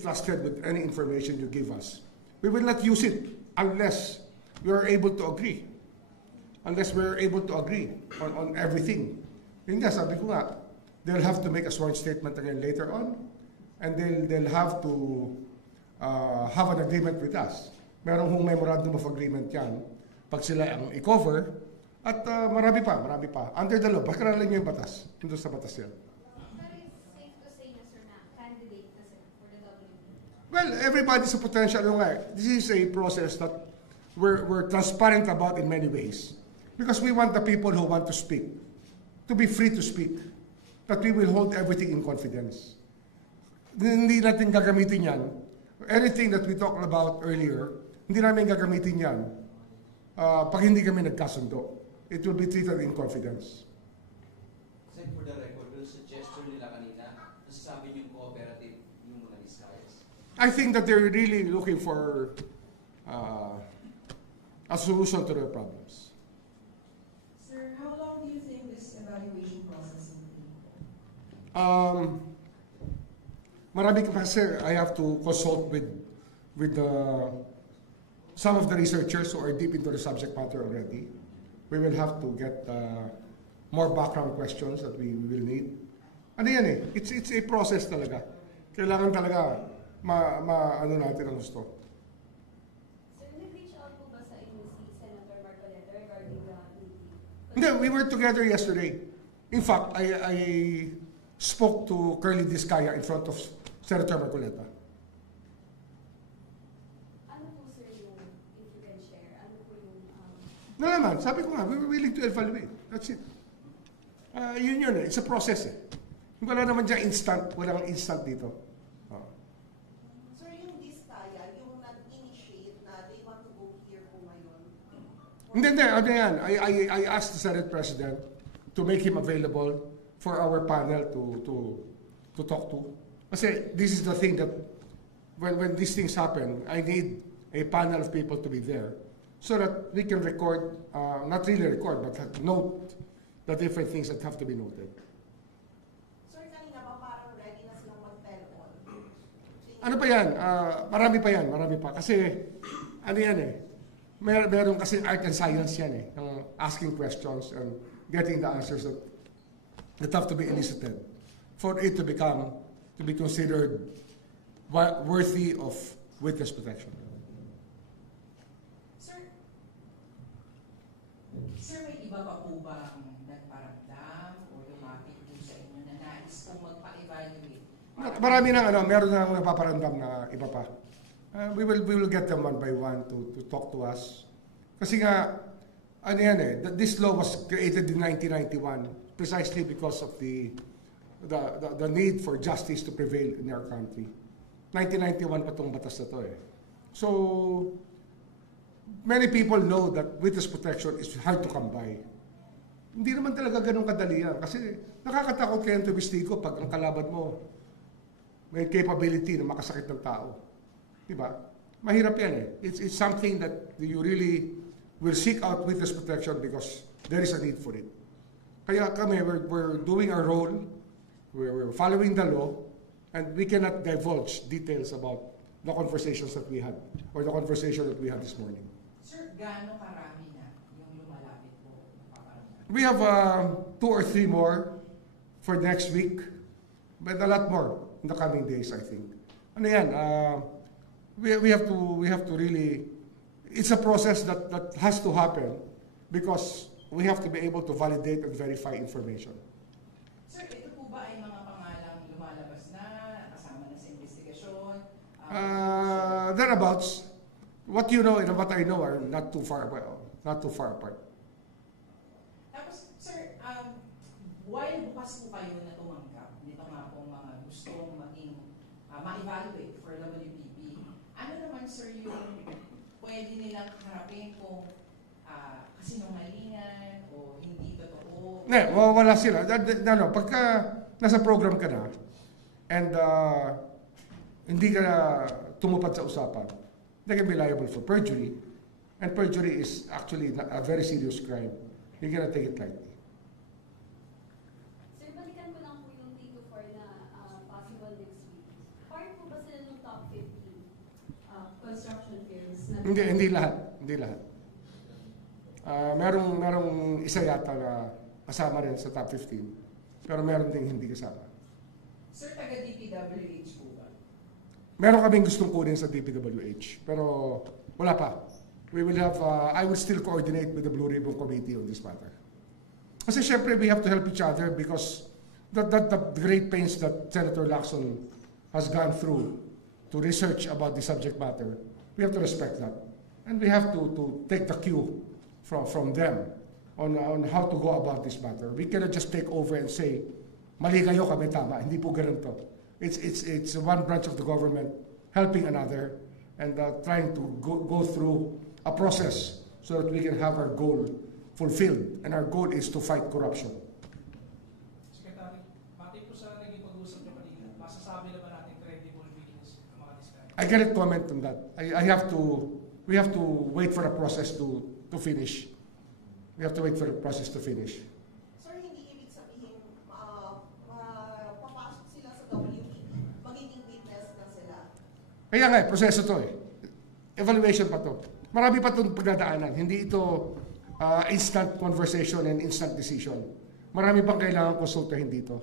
trusted with any information you give us. We will not use it unless we are able to agree. Unless we are able to agree on everything. Yun nga, sabi ko nga, they'll have to make a sworn statement again later on, and they'll have to have an agreement with us. Meron hong memorandum of agreement yan, pag sila ang i-cover, at marami pa. Under the law, pagkarala nyo yung batas. Doon sa batas yan. Safe to say na, sir, na candidate na, sir, for the WP? Well, everybody's a potential. This is a process that we're transparent about in many ways. Because we want the people who want to speak to be free to speak. That we will hold everything in confidence. Hindi natin gagamitin yan. Anything that we talked about earlier, hindi namin gagamitin yan pag hindi kami nagkasundo. It will be treated in confidence. Sir, for the record, yung suggestion nila kanina, nasasabi yung cooperative yung mga Vizcayas? I think that they're really looking for a solution to their problems. Sir, how long do you think this evaluation process will be? Marami kasi I have to consult with some of the researchers who are deep into the subject matter already. We will have to get more background questions that we will need. Ano yan eh, it's a process talaga. Kailangan talaga ano natin ang gusto. Sir, nag-reach out po ba sa inyo si Senator Marcoleta regarding the meeting? Hindi, we were together yesterday. In fact, I spoke to Curly Discaya in front of Senator Marcoleta. Ano po, sir, yung, if you can share, ano po yung... No naman, sabi ko nga, we were willing to evaluate. That's it. Yun eh, it's a process eh. Wala naman dyan instant, walang instant dito. Sir, yung Vizcaya, yung nag-initiate na they want to go here po ngayon? Hindi, ano yan, I asked the Senate President to make him available for our panel to talk to. Kasi this is the thing that when these things happen, I need a panel of people to be there so that we can record, not really record, but note the different things that have to be noted. Sir, kanina ba parang ready na silang mag-tell all? Ano pa yan? Marami pa. Kasi, ano yan eh, meron kasi art and science yan eh, asking questions and getting the answers that have to be elicited for it to be considered worthy of witness protection. Sir, may iba pa po bang nagparamdam o lumapit po sa inyo na nais pong magpa-evaluate? Marami meron nang napaparamdam na iba pa. We will get them one by one to talk to us. Kasi nga, ano yan eh, this law was created in 1991 precisely because of the need for justice to prevail in our country. 1991 pa itong batas na to eh. So, many people know that witness protection is hard to come by. Hindi naman talaga ganun kadali yan. Kasi nakakatakot kayo ng tumistigo pag ang kalaban mo may capability na makasakit ng tao. Diba? Mahirap yan eh. It's something that you really will seek out witness protection because there is a need for it. Kaya kami, we're doing our role, we're following the law, and we cannot divulge details about the conversations that we had or the conversation that we had this morning. Sir, gaano karami na yung lumalapit po? We have 2 or 3 more for next week, but a lot more in the coming days, I think. Ano yan? We have to really. It's a process that has to happen because we have to be able to validate and verify information. Sir, ito po ba ay mga pangalang lumalabas na, kasama na sa investigasyon? Thereabouts. What you know and what I know are not too far apart. Tapos, sir, while bukas po kayo na tumanggap, nito nga po mga gustong maging ma-evaluate for WPP, ano naman, sir, yung pwede nilang harapin kung kasinungalingan o hindi totoo? Wala sila. Pagka nasa program ka na and hindi ka na tumupad sa usapan, they can be liable for perjury. And perjury is actually a very serious crime. You cannot take it lightly. Sir, balikan ko lang po yung Tito 4 na possible next week. Part po ba sila ng top construction firms na... Hindi lahat. Hindi lahat. Merong isa yata na kasama rin sa top 15. Pero meron ding hindi kasama. Sir, taga-DPWH po ba? Meron kaming gustong kunin sa DPWH. Pero wala pa. We will have, I will still coordinate with the Blue Ribbon Committee on this matter. Kasi syempre we have to help each other because the great pains that Senator Lacson has gone through to research about the subject matter, we have to respect that. And we have to take the cue from them on how to go about this matter. We cannot just take over and say, mali kayo, kami tama. Hindi po ganun to. It's one branch of the government helping another and trying to go through a process so that we can have our goal fulfilled. And our goal is to fight corruption. Secretary, pati po sa naging pag-uusap niyo kanina, masasabi naman natin credible witness ng mga diskaya. I cannot comment on that. We have to wait for the process to finish. We have to wait for the process to finish. Sir, hindi ibig sabihin, papasok sila sa WPP, magiging witness na sila. Kaya nga, proseso to eh. Evaluation pa to. Marami pa itong pagdadaanan. Hindi ito instant conversation and instant decision. Marami pang kailangan konsultahin dito.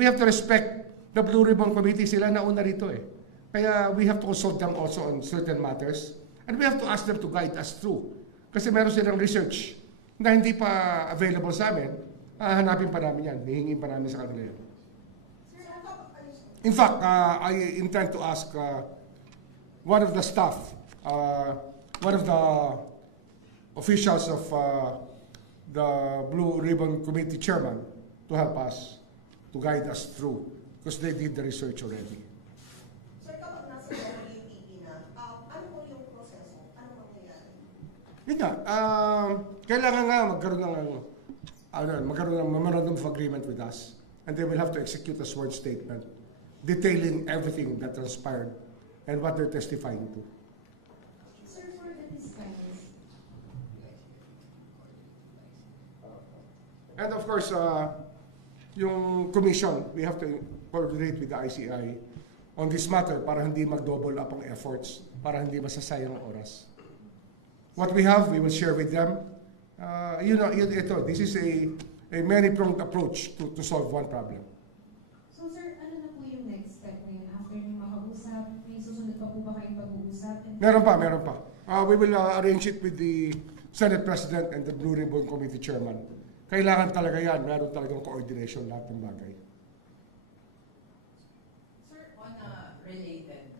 We have to respect the Blue Ribbon Committee. Sila nauna rito eh. Kaya we have to consult them also on certain matters. And we have to ask them to guide us through. Kasi meron silang research na hindi pa available sa amin. Hanapin pa namin yan. Hihingin pa namin sa kanila yan. In fact, I intend to ask one of the staff, one of the officials of the Blue Ribbon Committee chairman to help us, to guide us through, because they did the research already. Sir, kapag nasa WPP na, ano po yung proseso? Ano mangyayari? Yun nga, kailangan nga magkaroon ng memorandum of agreement with us, and they will have to execute a sworn statement detailing everything that transpired and what they're testifying to. Sir, for the disguise, And of course, yung commission, we have to coordinate with the ICI on this matter para hindi mag-double up ang efforts, para hindi masasayang ang oras. What we have, we will share with them. This is a many-pronged approach to solve one problem. so sir, ano na po yung next step ngayon? After nyo makausap, may susunod pa po ba kayong pag-uusap? Meron pa. We will arrange it with the Senate President and the Blue Ribbon Committee Chairman. Kailangan talaga yan. Meron talagang coordination lahat ng bagay. Sir, on a related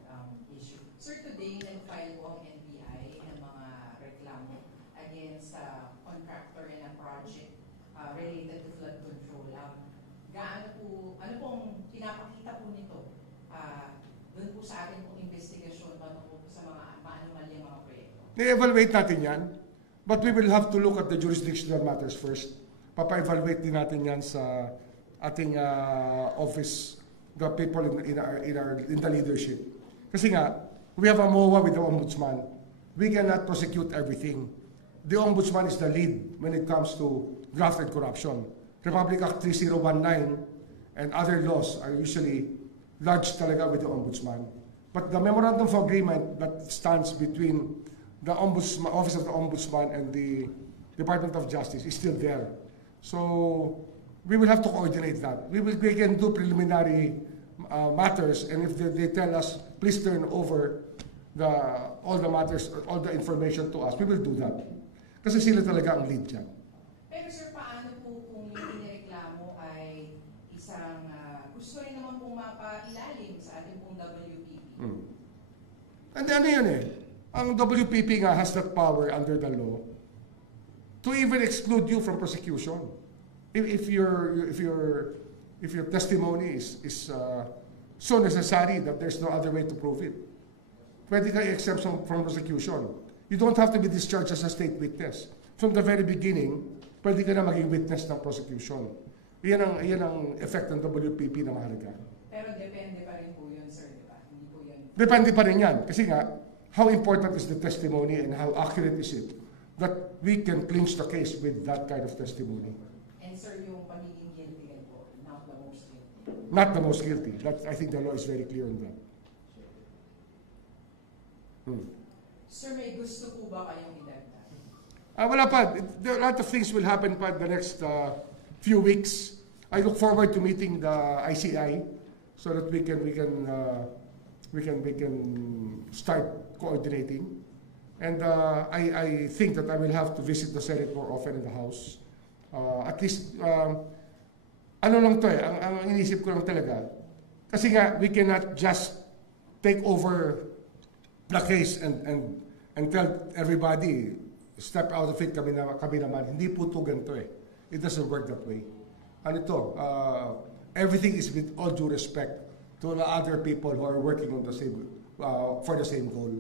issue. Sir, today nag-file po ang NBI ng mga reklamo against contractor in a project related to flood control. Ano pong pinapakita po nito doon po sa ating pong investigasyon patungkol sa mga maanomalyang mga proyekto? I-evaluate natin yan, but we will have to look at the jurisdictional matters first. Papa-evaluate din natin yan sa ating office, the people in the leadership. Kasi nga, we have a MOA with the Ombudsman. We cannot prosecute everything. The Ombudsman is the lead when it comes to graft and corruption. Republic Act 3019 and other laws are usually lodged talaga with the Ombudsman. But the memorandum of agreement that stands between the Ombudsman, Office of the Ombudsman and the Department of Justice is still there. So we will have to coordinate that. We can do preliminary matters, and if they tell us, please turn over all the matters, all the information to us, we will do that. Kasi sila talaga ang lead dyan. Pero sir, paano po kung yung inireklamo ay isang gusto rin naman pong mapailalim sa ating pong WPP? And ano yun eh, ang WPP nga has that power under the law to even exclude you from prosecution. If your testimony is so necessary that there's no other way to prove it. Pwede ka exempt from prosecution. You don't have to be discharged as a state witness. From the very beginning, pwede ka na maging witness ng prosecution. Yan ang effect ng WPP na mahalaga. Pero depende pa rin po yun, sir, di ba? Hindi po yun. Depende pa rin yan. Kasi nga, how important is the testimony and how accurate is it that we can clinch the case with that kind of testimony. And sir, yung pagiging guilty rin po, not the most guilty. Not the most guilty. I think the law is very clear on that. Sir, may gusto po ba kayong idagdag? Wala pa. A lot of things will happen pa the next few weeks. I look forward to meeting the ICI so that we can start coordinating. And I think that I will have to visit the Senate more often in the House. At least, ano lang to ang inisip ko lang talaga. Kasi nga, we cannot just take over the case and tell everybody, step out of it, kami naman. Hindi po ito ganito eh. It doesn't work that way. Ano ito, everything is with all due respect to the other people who are working on the same, for the same goal.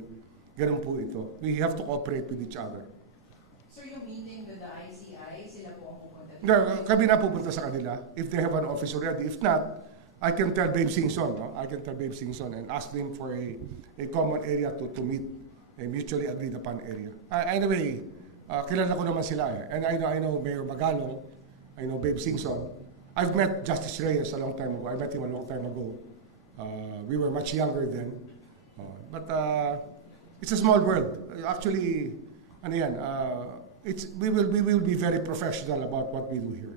Ganun po ito. We have to cooperate with each other. Sir, yung meeting with the ICI, sila po ang pupunta? No, kami na pupunta sa kanila if they have an office already. If not, I can tell Babe Singson, no? I can tell Babe Singson and ask them for a common area to meet, a mutually agreed upon area. Anyway, kilala ko naman sila eh. And I know Mayor Magalong, I know Babe Singson. I've met Justice Reyes a long time ago. I met him a long time ago. We were much younger then. But it's a small world. Actually, ano yan, we will be very professional about what we do here.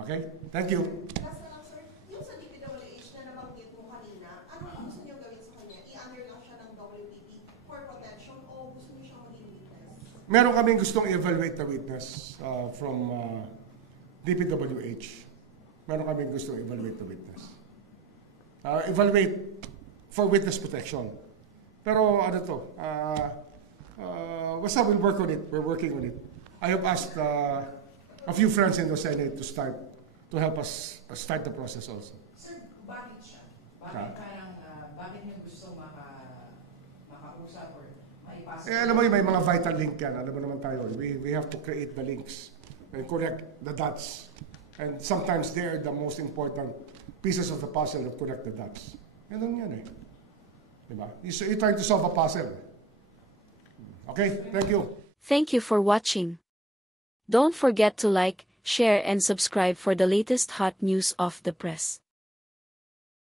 Okay? Thank you. Last na lang, sir. Yung sa DPWH na nabanggit mo kanina, ano yung gusto niyo gawin sa kanya? I-under lang siya ng WPP for protection o gusto niyo siyang maging witness? Meron kaming gustong evaluate the witness from DPWH. Meron kaming gustong evaluate the witness. Evaluate for witness protection. Pero ano to, basta we'll work on it. We're working on it. I have asked a few friends in the Senate to help us start the process also. Sir, bakit siya? Bakit niyo gusto makausap or maipasa? Alam mo, may mga vital link yan. Alam mo naman tayo. We have to create the links and connect the dots. And sometimes they're the most important pieces of the puzzle to connect the dots. Yan lang yan eh. Diba? You're trying to solve a puzzle. Okay? Thank you. Thank you for watching. Don't forget to like, share and subscribe for the latest hot news of the press.